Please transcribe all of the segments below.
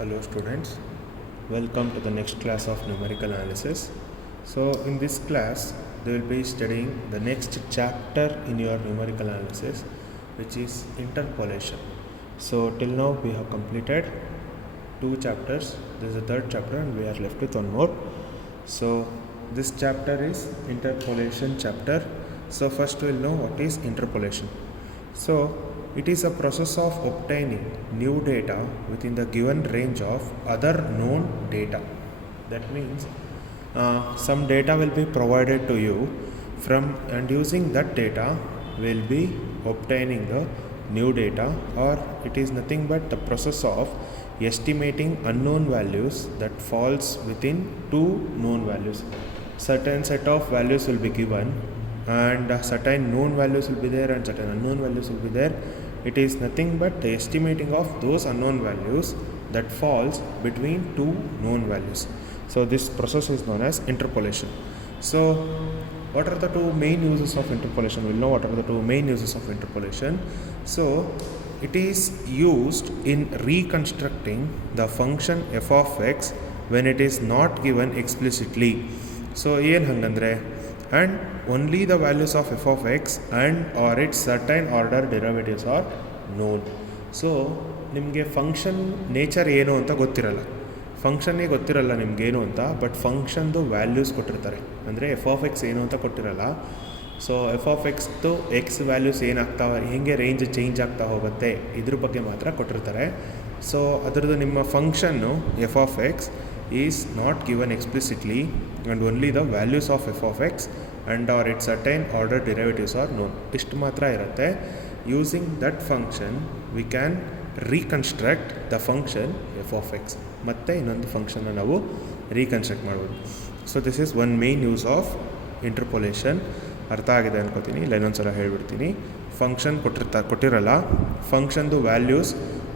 Hello students, welcome to the next class of numerical analysis. So in this class they will be studying the next chapter in your numerical analysis, which is interpolation. So till now we have completed two chapters. There is a third chapter and we are left with one more. So this chapter is interpolation chapter. So first we will know what is interpolation. So it is a process of obtaining new data within the given range of other known data. That means some data will be provided to you and using that data will be obtaining the new data, or it is nothing but the process of estimating unknown values that falls within two known values. Certain set of values will be given and certain known values will be there and certain unknown values will be there. It is nothing but the estimating of those unknown values that falls between two known values. So this process is known as interpolation. So what are the two main uses of interpolation? We'll know what are the two main uses of interpolation. So it is used in reconstructing the function f of x when it is not given explicitly. So ಏನು ಹಂಗಂದ್ರೆ and only the values of f of x and or its certain order derivatives are known. So ನಿಮಗೆ function nature ಏನು ಅಂತ ಗೊತ್ತಿರಲ್ಲ, ಫಂಕ್ಷನ್ನೇ ಗೊತ್ತಿರಲ್ಲ ನಿಮಗೇನು ಅಂತ, but ಫಂಕ್ಷನ್ದು values ಕೊಟ್ಟಿರ್ತಾರೆ. ಅಂದರೆ ಎಫ್ ಆಫ್ ಎಕ್ಸ್ ಏನು ಅಂತ ಕೊಟ್ಟಿರಲ್ಲ. ಸೊ ಎಫ್ ಆಫ್ ಎಕ್ಸ್ದು ಎಕ್ಸ್ ವ್ಯಾಲ್ಯೂಸ್ ಏನಾಗ್ತಾವೆ, ಹೇಗೆ ರೇಂಜ್ ಚೇಂಜ್ ಆಗ್ತಾ ಹೋಗುತ್ತೆ, ಇದ್ರ ಬಗ್ಗೆ ಮಾತ್ರ ಕೊಟ್ಟಿರ್ತಾರೆ. ಸೊ ಅದರದ್ದು ನಿಮ್ಮ function F of X is not given explicitly and only the values of f of x and or its certain order derivatives are known. ಇಷ್ಟು ಮಾತ್ರ ಇರುತ್ತೆ. Using that function we can reconstruct the function f of x. ಮತ್ತೆ ಇನ್ನೊಂದು ಫಂಕ್ಷನ್ನ ನಾವು reconstruct ಮಾಡ್ಬೋದು. So this is one main use of interpolation. ಅರ್ಥ ಆಗಿದೆ ಅನ್ಕೋತೀನಿ, ಇಲ್ಲ ಇನ್ನೊಂದ್ಸಲ ಹೇಳ್ಬಿಡ್ತೀನಿ. ಫಂಕ್ಷನ್ ಕೊಟ್ಟಿರಲ್ಲ, ಫಂಕ್ಷನ್ದು ವ್ಯಾಲ್ಯೂಸ್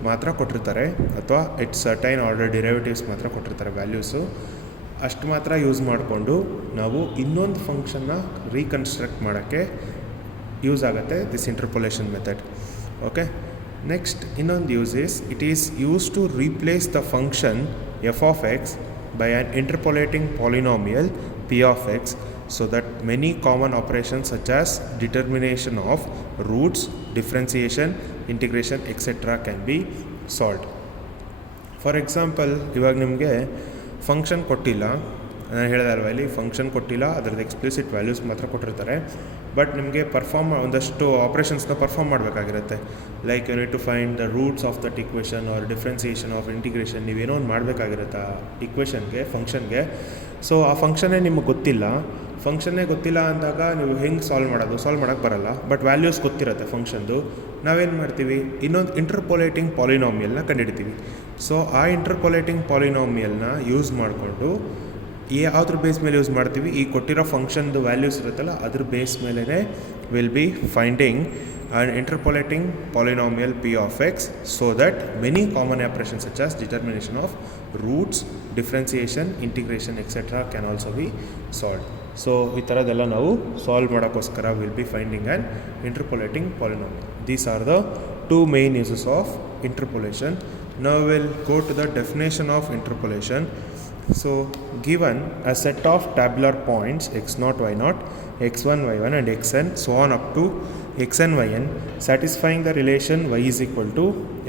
ಮಾತ್ರ ಕೊಟ್ಟಿರ್ತಾರೆ, ಅಥವಾ ಇಟ್ಸ್ ಸರ್ಟೈನ್ ಆರ್ಡರ್ ಡಿರೈವೇಟಿವ್ಸ್ ಮಾತ್ರ ಕೊಟ್ಟಿರ್ತಾರೆ ವ್ಯಾಲ್ಯೂಸು. ಅಷ್ಟು ಮಾತ್ರ ಯೂಸ್ ಮಾಡಿಕೊಂಡು ನಾವು ಇನ್ನೊಂದು ಫಂಕ್ಷನ್ನ ರೀಕನ್ಸ್ಟ್ರಕ್ಟ್ ಮಾಡೋಕ್ಕೆ ಯೂಸ್ ಆಗುತ್ತೆ this interpolation method. Okay, next ಇನ್ನೊಂದು use is it is use to replace the function f of x by an interpolating polynomial p of x so that many common operations such as determination of roots, differentiation, integration etc. can be solved. For example, ಇವಾಗ ನಿಮಗೆ function ಕೊಟ್ಟಿಲ್ಲ, ನಾನು ಹೇಳಿದೆ ಅಲ್ವಾ, ಇಲ್ಲಿ function ಕೊಟ್ಟಿಲ್ಲ, ಅದರದ್ದು explicit values ಮಾತ್ರ ಕೊಟ್ಟಿರ್ತಾರೆ. ಬಟ್ ನಿಮಗೆ ಒಂದಷ್ಟು ಆಪ್ರೇಷನ್ಸ್ನ ಪರ್ಫಾರ್ಮ್ ಮಾಡಬೇಕಾಗಿರುತ್ತೆ. Like you need to find the roots of that equation or differentiation of integration. ನೀವೇನೋ ಒಂದು ಮಾಡಬೇಕಾಗಿರುತ್ತೆ ಆ ಇಕ್ವೇಷನ್ಗೆ, ಫಂಕ್ಷನ್ಗೆ. ಸೊ ಆ ಫಂಕ್ಷನ್ನೇ ನಿಮಗೆ ಗೊತ್ತಿಲ್ಲ. ಫಂಕ್ಷನ್ನೇ ಗೊತ್ತಿಲ್ಲ ಅಂದಾಗ ನೀವು ಹೆಂಗೆ ಸಾಲ್ವ್ ಮಾಡೋಕ್ಕೆ ಬರಲ್ಲ. ಬಟ್ ವ್ಯಾಲ್ಯೂಸ್ ಗೊತ್ತಿರುತ್ತೆ ಫಂಕ್ಷನ್ದು. ನಾವೇನು ಮಾಡ್ತೀವಿ, ಇನ್ನೊಂದು ಇಂಟರ್ಪೊಲೇಟಿಂಗ್ ಪಾಲಿನಾಮಿಯಲ್ನ ಕಂಡುಹಿಡ್ತೀವಿ. ಸೊ ಆ ಇಂಟರ್ಪೊಲೇಟಿಂಗ್ ಪಾಲಿನಾಮಿಯಲ್ನ ಯೂಸ್ ಮಾಡಿಕೊಂಡು ಯಾವುದ್ರ ಬೇಸ್ ಮೇಲೆ ಯೂಸ್ ಮಾಡ್ತೀವಿ, ಈ ಕೊಟ್ಟಿರೋ ಫಂಕ್ಷನ್ದು ವ್ಯಾಲ್ಯೂಸ್ ಇರುತ್ತಲ್ಲ ಅದ್ರ ಬೇಸ್ ಮೇಲೇ will be finding an interpolating polynomial p of x so that many common operations such as determination of roots, differentiation, integration etc. can also be solved. So ಈ ಥರದ್ದೆಲ್ಲ ನಾವು ಸಾಲ್ವ್ ಮಾಡೋಕ್ಕೋಸ್ಕರ will be finding an interpolating polynomial. These are the two main uses of interpolation. Now will go to the definition of interpolation. So given a set of tabular points x0, y0, x1, y1 and xn so on up to xn, yn satisfying the relation y is equal to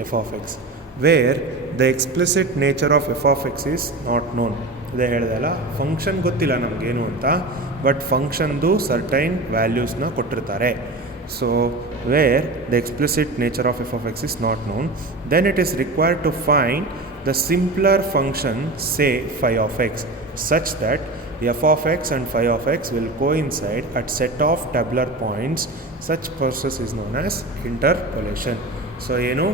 f of x, where the explicit nature of f of x is not known. ಇದೇ ಹೇಳ್ದಲ್ಲ, function ಗೊತ್ತಿಲ್ಲ ನಮಗೇನು ಅಂತ, but ಫಂಕ್ಷನ್ದು certain ವ್ಯಾಲ್ಯೂಸ್ನ ಕೊಟ್ಟಿರ್ತಾರೆ. So where the explicit nature of f of x is not known, then it is required to find the simpler function, say phi of x, such that f of x and phi of x will coincide at set of tabular points. Such process is known as interpolation. So ಏನು,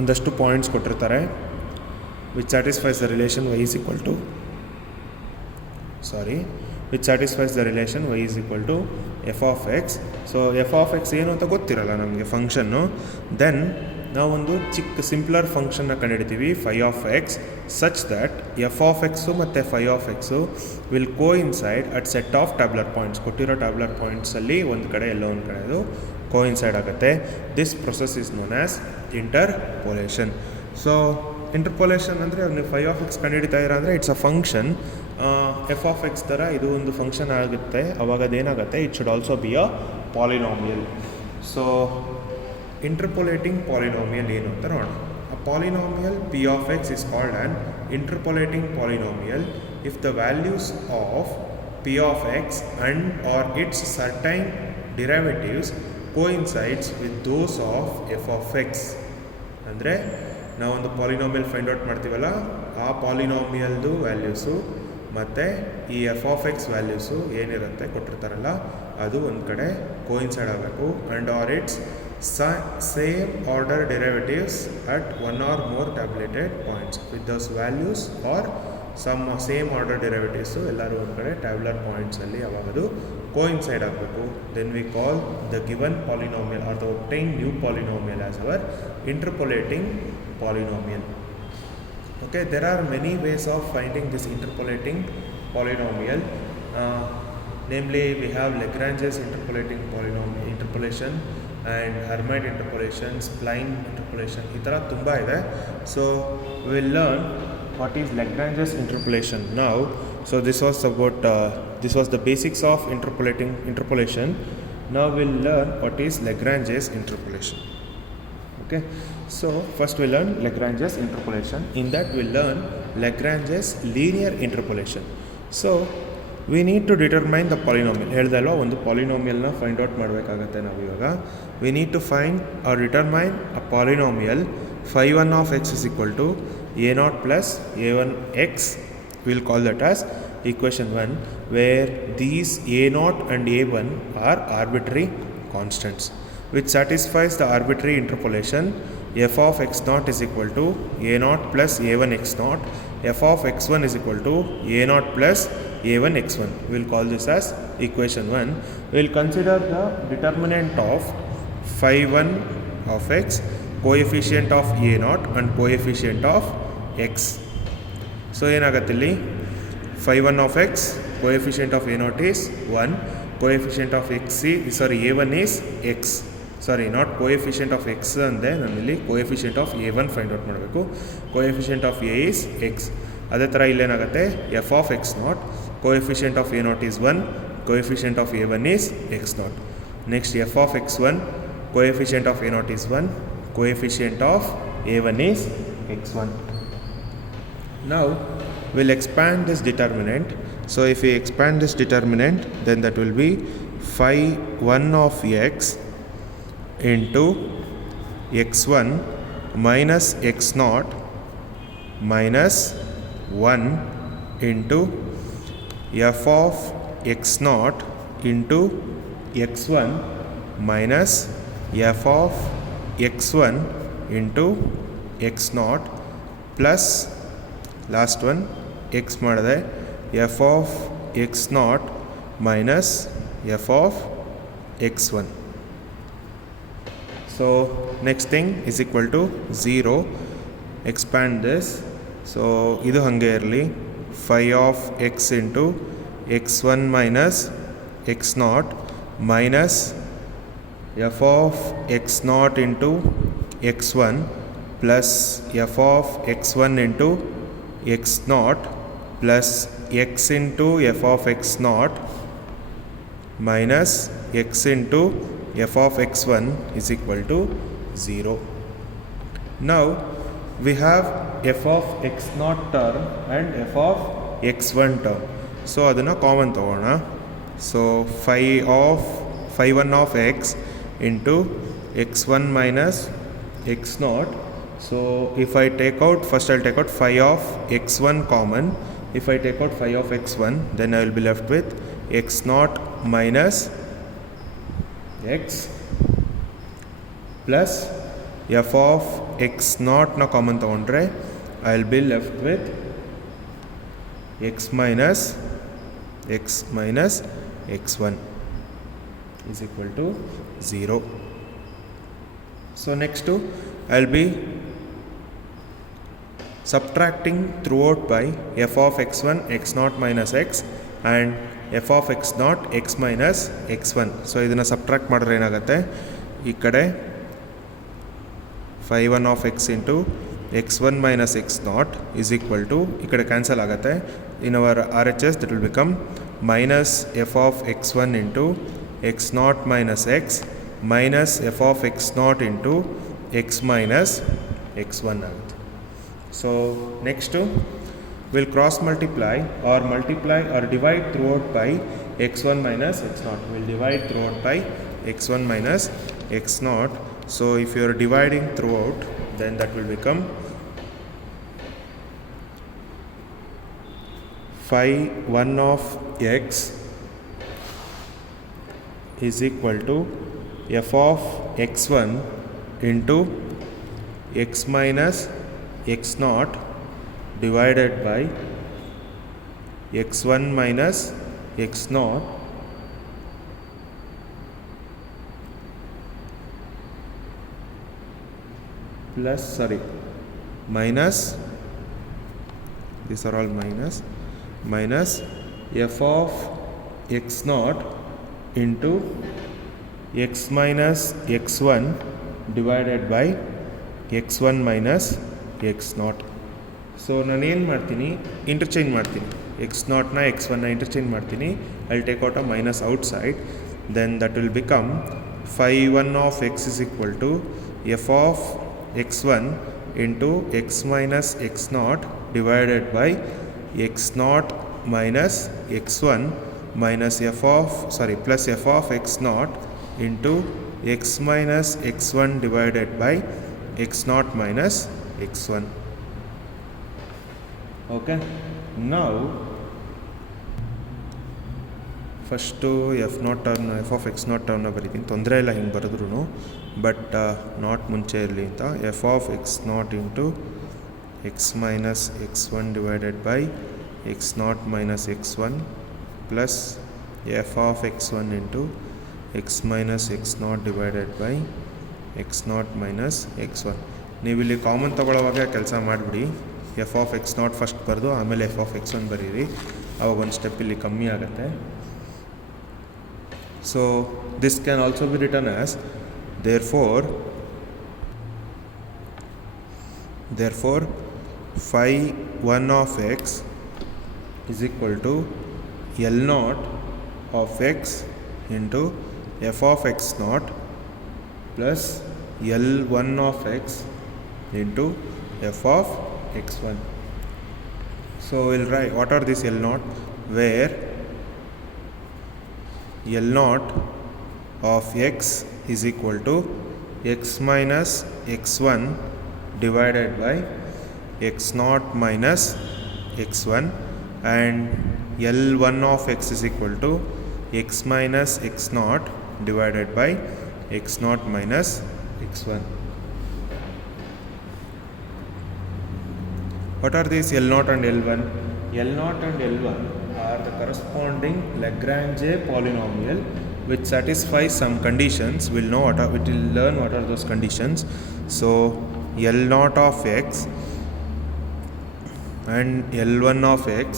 ಒಂದಷ್ಟು points ಕೊಟ್ಟಿರ್ತಾರೆ which satisfies the relation y is equal to f of x. So f of x ಏನು ಅಂತ ಗೊತ್ತಿರಲ್ಲ ನಮಗೆ function. Then ನಾವೊಂದು ಚಿಕ್ಕ simpler ಫಂಕ್ಷನ್ನ ಕಂಡುಹಿಡ್ತೀವಿ phi of x, such that f of x ಮತ್ತು phi of x will coincide at set of tabular points. ಕೊಟ್ಟಿರೋ ಟ್ಯಾಬ್ಲರ್ ಪಾಯಿಂಟ್ಸಲ್ಲಿ ಒಂದು ಕಡೆ ಎಲ್ಲೋ ಒಂದು ಕಡೆ ಅದು ಕೋಇನ್ಸೈಡ್ ಆಗುತ್ತೆ. This process is known as interpolation. So interpolation ಅಂದರೆ ನೀವು ಫೈ ಆಫ್ ಎಕ್ಸ್ ಕಂಡುಹಿಡಿತಾ ಇದ್ದೀರಾ ಅಂದರೆ it's a function f of x ಥರ ಇದು ಒಂದು ಫಂಕ್ಷನ್ ಆಗುತ್ತೆ. ಅವಾಗ ಅದೇನಾಗುತ್ತೆ, it should also be a polynomial. So interpolating polynomial ಏನು ಅಂತ ನೋಡೋಣ. A polynomial p of x is called an interpolating polynomial if the values of p of x and or its certain derivatives coincides with those of f of x. ಅಂದರೆ ನಾವೊಂದು polynomial find out ಮಾಡ್ತೀವಲ್ಲ, ಆ ಪಾಲಿನಾಮಿಯಲ್ದು values ಮತ್ತು ಈ F of X values ಏನಿರುತ್ತೆ ಕೊಟ್ಟಿರ್ತಾರಲ್ಲ ಅದು ಒಂದು ಕಡೆ ಕೋಇನ್ಸೈಡ್ ಆಗಬೇಕು. And or its same order derivatives at one or more tabulated points with those values or some same order derivatives ಎಲ್ಲರೂ ಒಂದು ಕಡೆ ಟ್ಯಾಬ್ಯುಲರ್ ಪಾಯಿಂಟ್ಸಲ್ಲಿ ಯಾವಾಗದು ಕೋಇನ್ಸೈಡ್ ಆಗಬೇಕು. Then we call the given polynomial or the obtain new polynomial as our interpolating polynomial. Okay, there are many ways of finding this interpolating polynomial. Namely, we have Lagrange's interpolation and Hermite interpolation, spline interpolation. ಈ ಥರ ತುಂಬ ಇದೆ. So we will learn what is Lagrange's interpolation now. So this was the basics of interpolation. Now we will learn what is Lagrange's interpolation. Okay, so first we learn Lagrange's interpolation. In that we learn Lagrange's linear interpolation. So we need to determine the polynomial. ಹೇಳ್ದಲ್ವ, ಒಂದು ಪಾಲಿನಾಮಿಯಲ್ನ find out ಮಾಡಬೇಕಾಗತ್ತೆ ನಾವು ಇವಾಗ. We need to find or determine a polynomial phi 1 of x is equal to a0 plus a1x. We will call that as equation 1, where these a0 and a1 are arbitrary constants, which satisfies the arbitrary interpolation f of x0 is equal to a0 plus a1 x0, f of x1 is equal to a0 plus a1 x1. We will call this as equation 1. We will consider the determinant of phi 1 of x, coefficient of a0 and coefficient of x. So ಏನಾಗುತ್ತೆ ಇಲ್ಲಿ, phi 1 of x, coefficient of a0 is 1, coefficient of a1 is x. Sorry, not coefficient of x ಅಂದೆ, ನಾನಿಲ್ಲಿ coefficient of a1 find out ಮಾಡಬೇಕು. Coefficient of a is x. ಅದೇ ಥರ ಇಲ್ಲೇನಾಗುತ್ತೆ, f of x naught, coefficient of a0 is 1, coefficient of a1 is x0. Next f of x1, coefficient of a0 is 1, coefficient of a1 is x1. Now we'll expand this determinant. So if we expand this determinant, then that will be phi 1 of x into x1 minus x0 minus 1 into f of x0 into x1 minus f of x1 into x0 plus last one x ಮಾಡಿದೆ f of x0 minus f of x1. So next thing is equal to 0. Expand this. So ಇದು ಹಂಗೆ ಇರಲಿ, phi of x into x1 minus x0 minus f of x0 into x1 plus f of x1 into x0 plus x into f of x0 minus x into f of x1 is equal to 0. Now we have f of x0 term and f of x1 term. So adana common ತಗೋಣ. So phi 1 of x into x1 minus x0. So if I take out, first I'll take out phi of x1 common. If I take out phi of x1, then I will be left with x0 minus x plus f of x0 na common ತಗೊಂಡ್ರೆ I will be left with x minus x1 is equal to 0. So next to I will be subtracting throughout by f of x1 x0 minus x and f of x0 x minus x1. So ಇದನ್ನು subtract ಮಾಡಿದ್ರೆ ಏನಾಗುತ್ತೆ, ಈ ಕಡೆ phi 1 of x into x1 minus x0 is equal to, ikkada cancel agate, in our RHS that will become minus f of x1 into x0 minus x minus f of x0 into x minus x1 agate. So next we'll cross multiply or divide throughout by x1 minus x0. We'll divide throughout by x1 minus x0. So if you are dividing throughout, then that will become phi 1 of x is equal to f of x1 into x minus x0 divided by x1 minus x0 minus, these are all minus f of x0 into x minus x1 divided by x1 minus x0. So ನಾನು ಏನು ಮಾಡ್ತೀನಿ, interchange ಮಾಡ್ತೀನಿ, x0ನ x1ನ interchange ಮಾಡ್ತೀನಿ. I will take out a minus outside, then that will become phi 1 of x is equal to f of x1 into x minus x0 divided by x0 minus x1 minus plus f of x0 into x minus x1 divided by x0 minus x1. Okay, now first F of x0 ಟರ್ಮ್ನ ಬರೀತೀನಿ, ತೊಂದರೆ ಇಲ್ಲ ಹಿಂಗೆ ಬರೆದ್ರೂ, but not ಮುಂಚೆ ಇರಲಿ ಅಂತ. F of x0 into x minus x1 divided by x0 minus x1 plus F of x1 into x minus x0 divided by x0 minus x1. ನೀವು ಇಲ್ಲಿ common ತೊಗೊಳ್ಳೋವಾಗ ಕೆಲಸ ಮಾಡಿಬಿಡಿ, ಎಫ್ ಆಫ್ x0 ಫಸ್ಟ್ ಬರೆದು ಆಮೇಲೆ F of x1 ಬರೀರಿ, ಅವಾಗ ಒಂದು step ಇಲ್ಲಿ ಕಮ್ಮಿ ಆಗುತ್ತೆ. So this can also be written as therefore phi 1 of x is equal to L0 of x into f of x0 plus L1 of x into f of x1. So we'll write what are these L0, where L0 of x is equal to x minus x1 divided by x0 minus x1, and L1 of x is equal to x minus x0 divided by x0 minus x1. What are these L0 and L1? L0 and L1 are the corresponding Lagrange polynomial which satisfies some conditions. We will learn what are those conditions. So L0 of x and L1 of x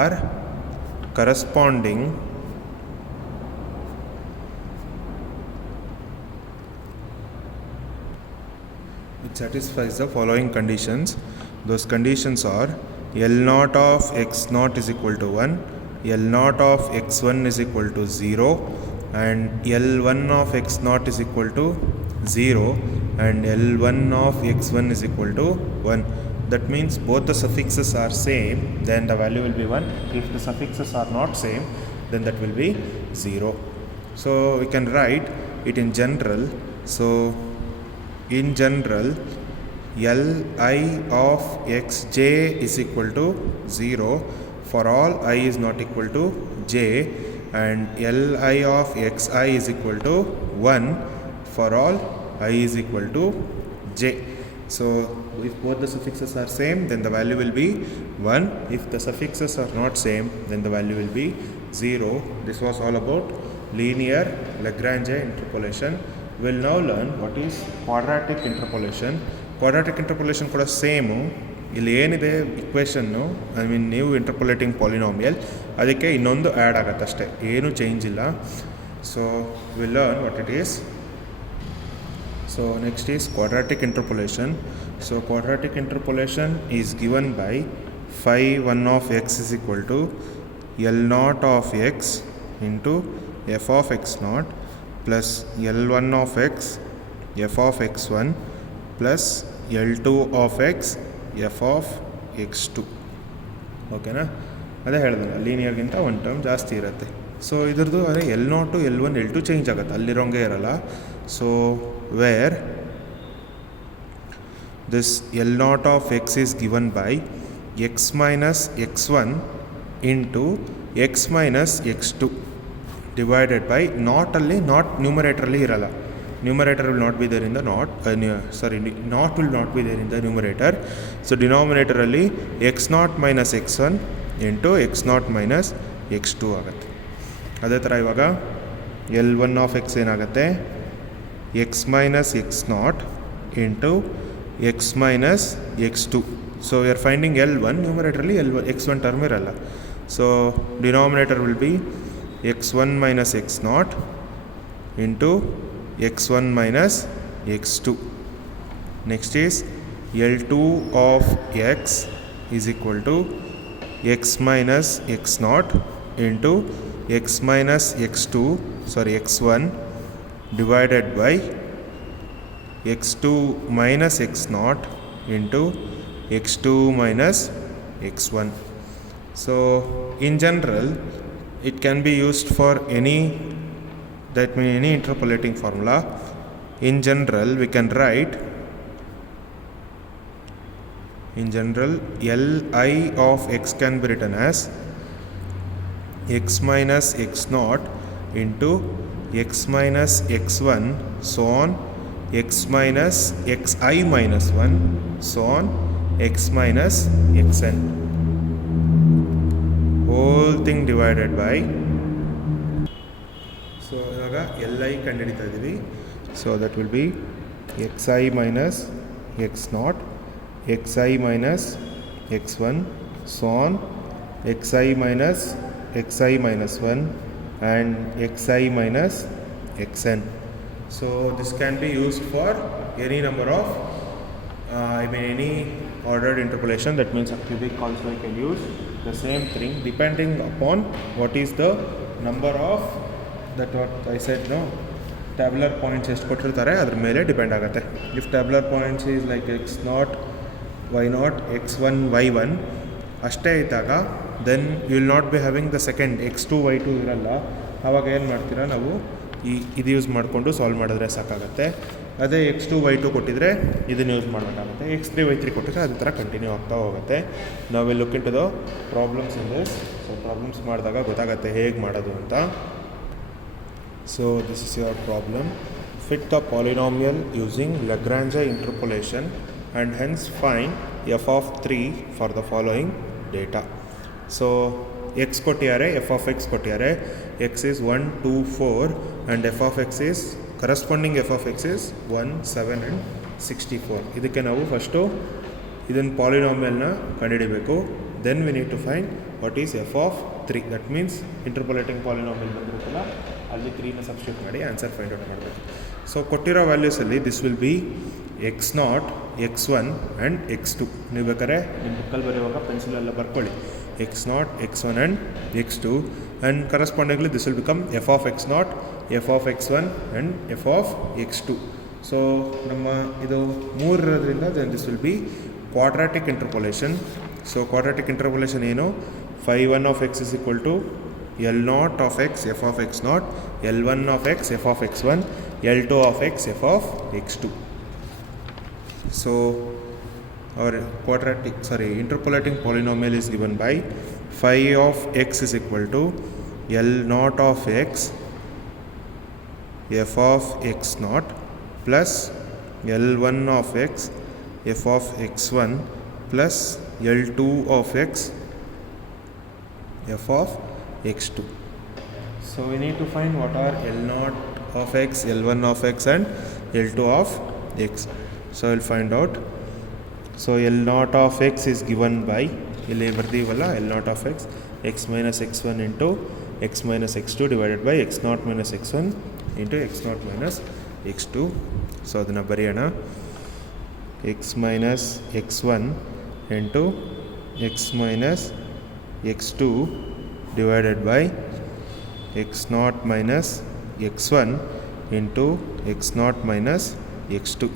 are corresponding which satisfies the following conditions. Those conditions are L0 of x0 is equal to 1, L0 of x1 is equal to 0, and L1 of x0 is equal to 0, and L1 of x1 is equal to 1. That means both the suffixes are same, then the value will be 1. If the suffixes are not same, then that will be 0. So we can write it in general. So in general, Li of xj is equal to 0 for all I is not equal to j, and Li of xi is equal to 1 for all I is equal to j. So if both the suffixes are same, then the value will be 1. If the suffixes are not same, then the value will be 0. This was all about linear Lagrange interpolation. We'll now learn what is quadratic interpolation. Quadratic interpolation ಕೂಡ same, ಇಲ್ಲಿ ಏನಿದೆ ಇಕ್ವೇಷನ್ನು, I mean ನೀವು interpolating polynomial, ಅದಕ್ಕೆ ಇನ್ನೊಂದು add ಆಗುತ್ತೆ ಅಷ್ಟೇ, ಏನೂ change ಇಲ್ಲ. So will learn what it is. So next is quadratic interpolation. So quadratic interpolation is given by phi 1 of x is equal to L naught of x into f of x naught plus L1 of x f of x1 plus L2 of x f of x2. ಓಕೆನಾ, ಅದೇ ಹೇಳಿದ್ನಲ್ಲ ಲೀನಿಯರ್ಗಿಂತ ಒಂದು term ಜಾಸ್ತಿ ಇರುತ್ತೆ. So ಇದ್ರದ್ದು ಅದೇ L0 L1 L2 change ಆಗುತ್ತೆ, ಅಲ್ಲಿರೋಂಗೆ ಇರಲ್ಲ. So where this L0 of x is given by x minus x1 into x minus x2 divided by not ಅಲ್ಲಿ ನಾಟ್ ನ್ಯೂಮರೇಟರಲ್ಲಿ ಇರಲ್ಲ. Numerator will not be there in the not will not be there in the numerator. So denominator ಅಲ್ಲಿ x0 minus x1 into x0 minus x2 ಆಗುತ್ತೆ. ಅದೇ ಥರ ಇವಾಗ L1 of x ಏನಾಗುತ್ತೆ, x minus x0 into x minus x2. So we are finding L1, numerator ಅಲ್ಲಿ L1 x1 term ಇರಲ್ಲ. So denominator will be x1 minus x0 into x1 minus x2. Next is L2 of x is equal to x minus x0 into x minus x1 divided by x2 minus x0 into x2 minus x1. So in general it can be used for any interpolating formula. In general we can write Li of x can be written as x minus x0 into x minus x1 so on x minus xi minus 1 so on x minus xn, whole thing divided by. So ಇವಾಗ Li ಕಂಡುಹಿಡಿತಾ ಇದ್ದೀವಿ. So that will be xi minus x0 xi minus x1 so on xi minus 1 and xi minus xn. So this can be used for any number of any ordered interpolation. That means a cubic also I can use the same thing depending upon what is the number of that what I said no tabular points ಎಷ್ಟು ಕೊಟ್ಟಿರ್ತಾರೆ ಅದ್ರ ಮೇಲೆ depend ಆಗುತ್ತೆ. If tabular points is like x0 y0 x1 y1 ಅಷ್ಟೇ ಇದ್ದಾಗ then you will not be having the second x2 y2 ಇರಲ್ಲ. ಆವಾಗ ಏನು ಮಾಡ್ತೀರಾ, ನಾವು ಇದು ಯೂಸ್ ಮಾಡಿಕೊಂಡು ಸಾಲ್ವ್ ಮಾಡಿದ್ರೆ ಸಾಕಾಗುತ್ತೆ. ಅದೇ x2 y2 ಕೊಟ್ಟಿದ್ರೆ ಇದನ್ನು ಯೂಸ್ ಮಾಡಬೇಕಾಗುತ್ತೆ. x3 y3 ಕೊಟ್ಟಿದ್ರೆ ಅದೇ ಥರ ಕಂಟಿನ್ಯೂ ಆಗ್ತಾ ಹೋಗುತ್ತೆ. ನಾವು will look into the problems in this. So problems ಮಾಡಿದಾಗ ಗೊತ್ತಾಗುತ್ತೆ ಹೇಗೆ ಮಾಡೋದು ಅಂತ. So this is your problem. Fit the polynomial using Lagrange interpolation and hence find f of 3 for the following data. So x ಕೊಟ್ಟಿದ್ದಾರೆ, f of x ಕೊಟ್ಟಿದ್ದಾರೆ. x is 1 2 4 and f of x is corresponding f of x is 1 7 and 64. ಇದಕ್ಕೆ ನಾವು first ಇದನ್ನು ಪಾಲಿನಾಮಿಯಲ್ನ ಕಂಡುಹಿಡಿಬೇಕು. Then we need to find what is f of 3. That means interpolating polynomial ಬಂದಿರುತ್ತಲ್ಲ ಅಲ್ಲಿ 3ನ ಸಬ್ಸ್ಟಿಟ್ಯೂಟ್ ಮಾಡಿ ಆನ್ಸರ್ ಫೈಂಡ್ ಔಟ್ ಮಾಡಬೇಕು. ಸೊ ಕೊಟ್ಟಿರೋ ವ್ಯಾಲ್ಯೂಸಲ್ಲಿ this will be x0 x1 and x2. ನೀವು ಬೇಕಾದ್ರೆ ನಿಮ್ಮ ಬುಕ್ಕಲ್ಲಿ ಬರೆಯುವಾಗ ಪೆನ್ಸಿಲೆಲ್ಲ ಬರ್ಕೊಳ್ಳಿ x0 x1 and x2 and correspondingly this will become f of x0 f of x1 and f of x2. So ನಮ್ಮ ಇದು 3 ಇರೋದ್ರಿಂದ then this will be quadratic interpolation. So quadratic interpolation ಏನು, phi 1 of x is equal to L0 of x f of x0, L1 of x f of x1, L2 of x f of x2. So our interpolating polynomial is given by phi of x is equal to L0 of x f of x0 plus L1 of x f of x1 plus L2 of x f of x2. So we need to find what are L0 of x, L1 of x and L2 of x. So I will find out. So L0 of x is given by ಇಲ್ಲಿ ಬರ್ತೀವಲ್ಲ L0 of x x minus x1 into x minus x2 divided by x0 minus x1 into x0 minus x2. So ಅದನ್ನು ಬರೆಯೋಣ. x minus x1 into x minus x2 divided by x naught minus x1 into x naught minus x2.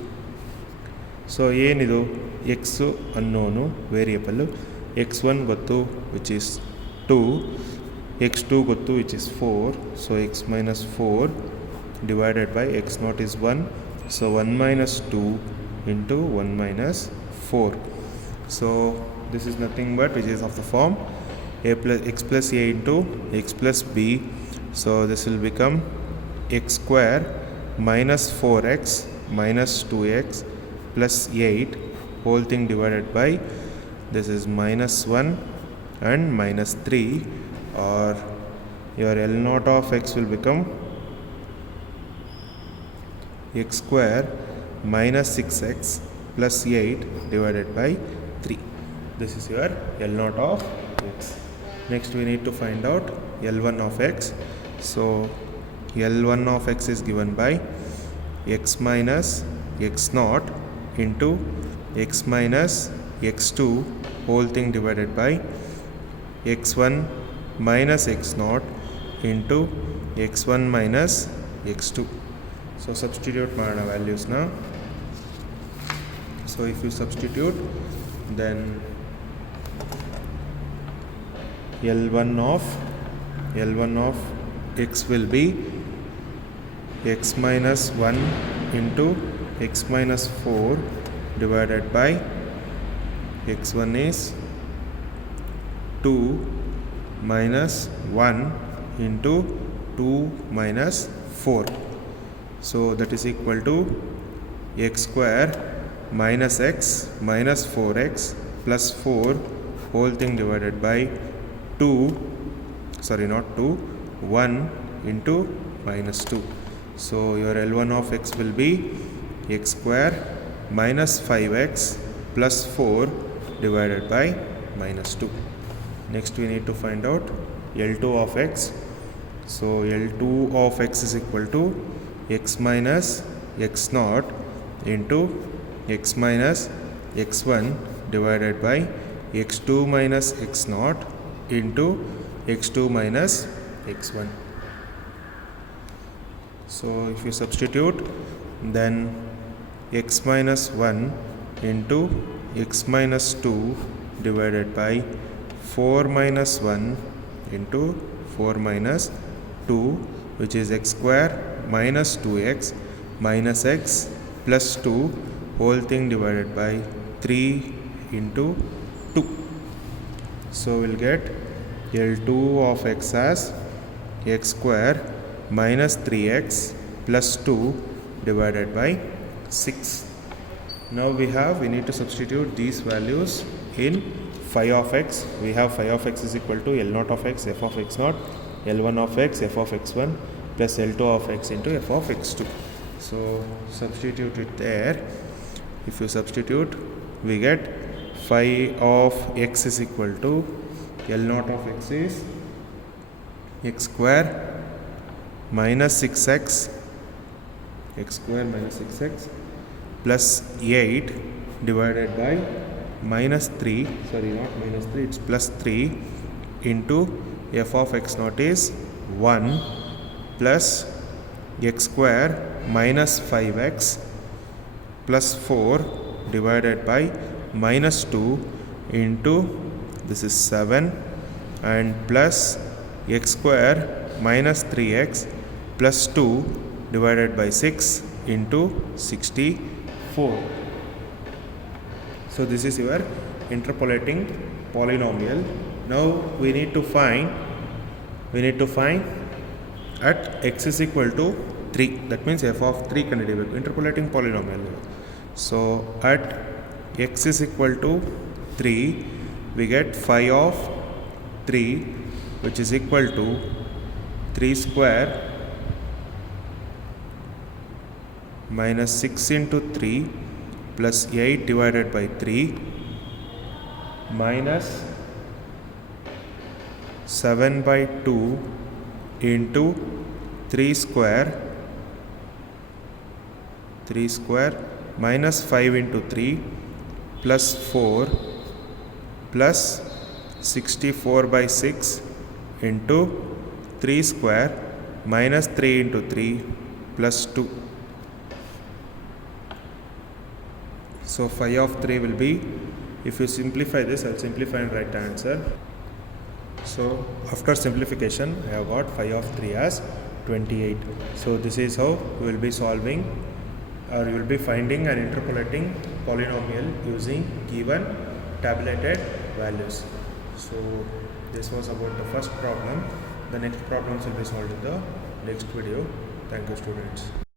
So ಏನಿದು x ಅನ್ನೋನು variable, x1 ಗೊತ್ತು which is 2, x2 ಗೊತ್ತು which is 4. So x minus 4 divided by x naught is 1. So 1 minus 2 into 1 minus 4. So this is nothing but which is of the form x plus a into x plus b. So this will become x square minus 4x minus 2x plus 8 whole thing divided by this is minus 1 and minus 3, or your L naught of x will become x square minus 6x plus 8 divided by 3. This is your L naught of x. Next we need to find out L1 of x. So L1 of x is given by x minus x naught into x minus x2 whole thing divided by x1 minus x naught into x1 minus x2. So substitute marana values now. So if you substitute, then L1 of x will be x minus 1 into x minus 4 divided by x1 is 2 minus 1 into 2 minus 4. So that is equal to x square minus x minus 4x plus 4 whole thing divided by 1 into minus 2. So your L1 of x will be x square minus 5x plus 4 divided by minus 2. Next we need to find out L2 of x. So L2 of x is equal to x minus x naught into x minus x1 divided by x2 minus x naught into x2 minus x1. So if you substitute, then x minus 1 into x minus 2 divided by 4 minus 1 into 4 minus 2, which is x square minus 2x minus x plus 2 whole thing divided by 3 into 2. So we'll get L2 of x as x square minus 3x plus 2 divided by 6. Now we need to substitute these values in phi of x. We have phi of x is equal to L naught of x f of x naught, L1 of x f of x1 plus L2 of x into f of x2. So substitute it there. If you substitute, we get phi of x is equal to L naught of x is x square minus 6x plus 8 divided by minus 3, it's plus 3 into f of x naught is 1 plus x square minus 5x plus 4 divided by minus 2 into this is 7 and plus x square minus 3x plus 2 divided by 6 into 64. So this is your interpolating polynomial. Now we need to find at x is equal to 3. That means f of 3 ಕಂಡುಹಿಡಿಯಬೇಕು interpolating polynomial. So at x is equal to 3, we get phi of 3, which is equal to 3 square minus 6 into 3 plus 8 divided by 3 minus 7 by 2 into 3 square minus 5 into 3 plus 4 plus 64 by 6 into 3 square minus 3 into 3 plus 2. So phi of 3 will be, if you simplify this, I'll simplify and write the answer. So after simplification, I have got phi of 3 as 28. So this is how we will be solving, or you will be finding and interpolating polynomial using given tabulated values. So this was about the first problem. The next problems will be solved in the next video. Thank you, students.